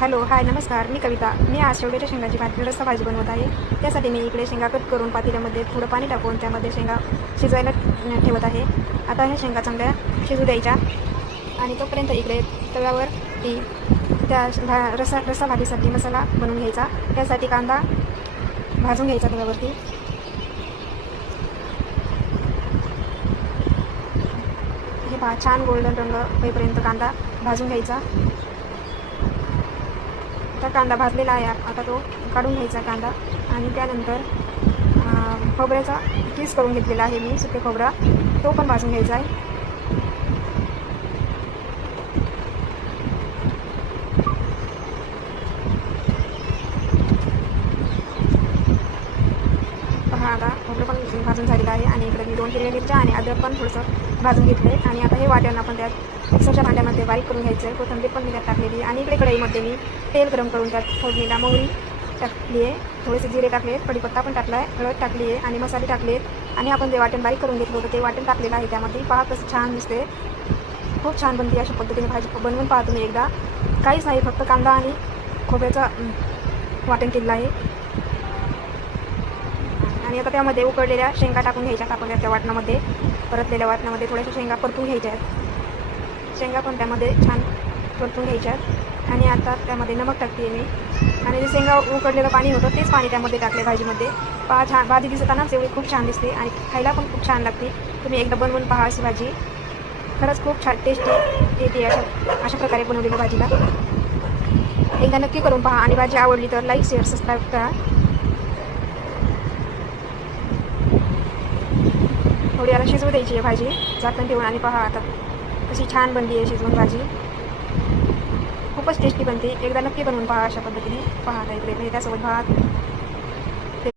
Hello hi नमस्कार, मी कविता. मी आज शेवग्याच्या शेंगाची रस्सा भाजी बनवत आहे. त्यासाठी मी इकडे शेंगा कट करून पातेल्यामध्ये थोडं पाणी टाकून त्यामध्ये शेंगा शिजवायला ठेवत आहे. आता ह्या शेंगा चांगल्या शिजू द्यायच्या आणि तोपर्यंत इकडे तव्यावर त्या रस्सा भाजीसाठी मसाला बनवून घ्यायचा. त्यासाठी कांदा भाजून घ्यायचा तव्यावरती. हे पहा, छान गोल्डन रंग होईपर्यंत कांदा भाजून घ्यायचा. आता कांदा भाजलेला आहे, आता तो काढून घ्यायचा कांदा. आणि त्यानंतर खोबऱ्याचा किस करून घेतलेला आहे मी, सुके खोबरा, तो पण भाजून घ्यायचा आहे. पहा, आता खोबरं पण भाजून झालेलं आहे. आणि इकडे मी 2 हिरव्या मिरच्या आणि अद्रक पण थोडंसं भाजून घेतलं आहे. आणि आता हे वाटण आपण त्यात मिक्सरच्या भांड्यामध्ये बारीक करून घ्यायचं आहे. कोथिंबीर पण मी त्यात टाकलेली. आणि इकडे कढईमध्ये मी तेल गरम करून त्यात फोडणीला मोहरी टाकली आहे, थोडेसे जिरे टाकले आहेत, कढीपत्ता पण टाकला आहे, हळद टाकली आहे आणि मसाले टाकले आहेत. आणि आपण जे वाटण बारीक करून घेतलं होतं ते वाटण टाकलेलं आहे त्यामध्ये. पहा कसं छान दिसते, खूप छान बनते. अशा पद्धतीने भाजी बनवून पहा तुम्ही एकदा. काहीच नाही, फक्त कांदा आणि खोबऱ्याचा वाटण केलेलं आहे. आणि आता त्यामध्ये उकडलेल्या शेंगा टाकून घ्यायच्या. आपण त्या वाटणामध्ये, परतलेल्या वाटणामध्ये थोड्याशा शेंगा परतून घ्यायच्या आहेत. शेंगा पण त्यामध्ये छान परतून घ्यायच्या आहेत. आणि आता त्यामध्ये नमक टाकते मी. आणि जे शेंगा उकडलेलं पाणी होतं तेच पाणी त्यामध्ये टाकले भाजीमध्ये. पहा, छान भाजी दिसतानाच एवढी खूप छान दिसते आणि खायला पण खूप छान लागते. तुम्ही एकदा बनवून पहा अशी भाजी, खरंच खूप छान टेस्टी येते अशा प्रकारे बनवलेल्या भाजीला. एकदा नक्की करून पहा आणि भाजी आवडली तर लाईक शेअर सबस्क्राईब करा. थोडी याला शिजवू द्यायची आहे भाजी झाकण ठेवून. आणि पहा आता कशी छान बनली आहे शिजवून भाजी, खूपच टेस्टी बनते. एकदा नक्की बनवून पहा अशा पद्धतीने. पहा आता इकडे मी त्यासोबत भात